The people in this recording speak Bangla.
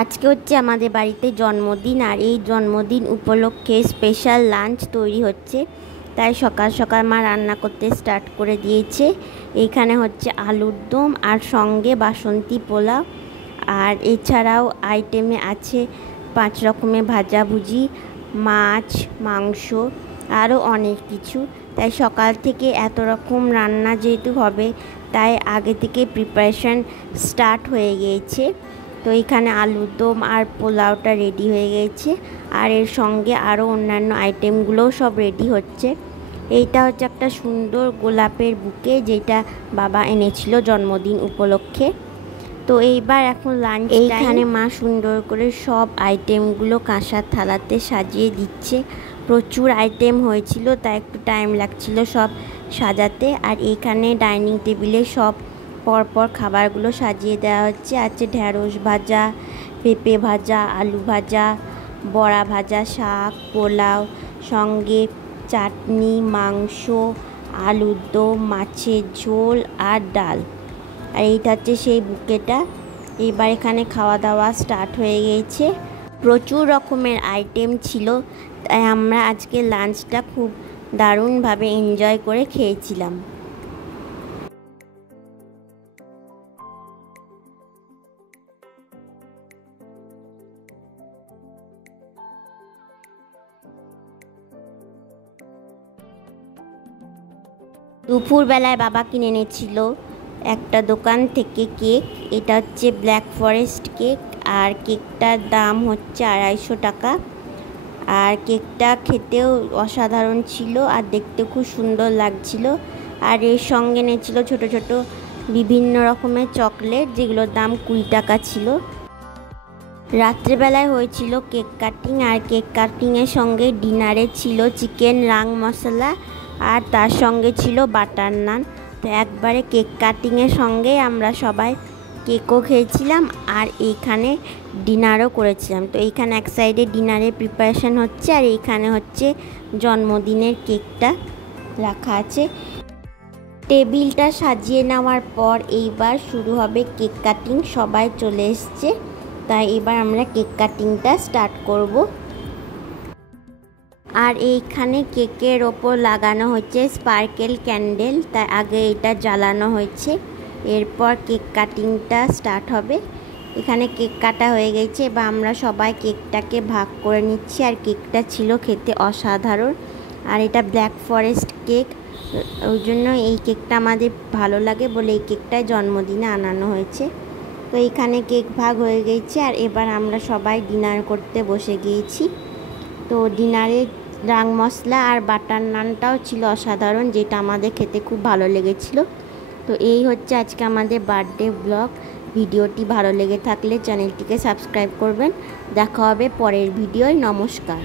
আজকে হচ্ছে আমাদের বাড়িতে জন্মদিন, আর এই জন্মদিন উপলক্ষে স্পেশাল লাঞ্চ তৈরি হচ্ছে। তাই সকাল সকাল মা রান্না করতে স্টার্ট করে দিয়েছে। এইখানে হচ্ছে আলুর দম আর সঙ্গে বাসন্তী পোলাও, আর এছাড়াও আইটেমে আছে 5 রকমের ভাজাভুজি, মাছ, মাংস, আরও অনেক কিছু। তাই সকাল থেকে এত রকম রান্না যেহেতু হবে, তাই আগে থেকে প্রিপারেশান স্টার্ট হয়ে গিয়েছে। তো এখানে আলুর দম আর পোলাওটা রেডি হয়ে গেছে, আর এর সঙ্গে আরও অন্যান্য আইটেমগুলোও সব রেডি হচ্ছে। এইটা হচ্ছে একটা সুন্দর গোলাপের বুকে, যেটা বাবা এনেছিল জন্মদিন উপলক্ষে। তো এইবার এখন লাঞ্চ, এইখানে মা সুন্দর করে সব আইটেমগুলো কাঁসার থালাতে সাজিয়ে দিচ্ছে। প্রচুর আইটেম হয়েছিল, তাই একটু টাইম লাগছিল সব সাজাতে। আর এইখানে ডাইনিং টেবিলে সব পরপর খাবারগুলো সাজিয়ে দেওয়া হচ্ছে। আছে ঢ্যাঁড়স ভাজা, পেঁপে ভাজা, আলু ভাজা, বড়া ভাজা, শাক, পোলাও, সঙ্গে চাটনি, মাংস, আলুর দম, মাছের ঝোল আর ডাল। আর এইটা হচ্ছে সেই বুকেটা। এবার এখানে খাওয়া দাওয়া স্টার্ট হয়ে গিয়েছে। প্রচুর রকমের আইটেম ছিল, তাই আমরা আজকে লাঞ্চটা খুব দারুণভাবে এনজয় করে খেয়েছিলাম। দুপুরবেলায় বাবা কিনে এনেছিল একটা দোকান থেকে কেক। এটা হচ্ছে ব্ল্যাক ফরেস্ট কেক, আর কেকটার দাম হচ্ছে 250 টাকা। আর কেকটা খেতেও অসাধারণ ছিল, আর দেখতে খুব সুন্দর লাগছিল। আর এর সঙ্গে এনেছিল ছোট ছোট বিভিন্ন রকমের চকলেট, যেগুলোর দাম 20 টাকা ছিল। রাত্রেবেলায় হয়েছিল কেক কাটিং, আর কেক কাটিংয়ের সঙ্গে ডিনারে ছিল চিকেন রাং মশলা, আর তার সঙ্গে ছিল বাটার নান। তো একবারে কেক কাটিংয়ের সঙ্গে আমরা সবাই কেকও খেয়েছিলাম, আর এইখানে ডিনারও করেছিলাম। তো এইখানে এক সাইডে ডিনারের প্রিপারেশান হচ্ছে, আর এইখানে হচ্ছে জন্মদিনের কেকটা রাখা আছে। টেবিলটা সাজিয়ে নেওয়ার পর এইবার শুরু হবে কেক কাটিং। সবাই চলে এসছে, তাই এবার আমরা কেক কাটিংটা স্টার্ট করব। আর এইখানে কেকের ওপর লাগানো হচ্ছে স্পার্কেল ক্যান্ডেল, তাই আগে এটা জ্বালানো হয়েছে, এরপর কেক কাটিংটা স্টার্ট হবে। এখানে কেক কাটা হয়ে গেছে, বা আমরা সবাই কেকটাকে ভাগ করে নিচ্ছি। আর কেকটা ছিল খেতে অসাধারণ, আর এটা ব্ল্যাক ফরেস্ট কেক, ওই জন্য এই কেকটা আমাদের ভালো লাগে বলে এই কেকটাই জন্মদিনে আনানো হয়েছে। তো এইখানে কেক ভাগ হয়ে গেছে, আর এবার আমরা সবাই ডিনার করতে বসে গিয়েছি। তো ডিনারে রাং মশলা আর বাটার নানটাও ছিল অসাধারণ, যেটা আমাদের খেতে খুব ভালো লেগেছিল। তো এই হচ্ছে আজকে আমাদের বার্থডে ব্লগ। ভিডিওটি ভালো লেগে থাকলে চ্যানেলটিকে সাবস্ক্রাইব করবেন। দেখা হবে পরের ভিডিওয়। নমস্কার।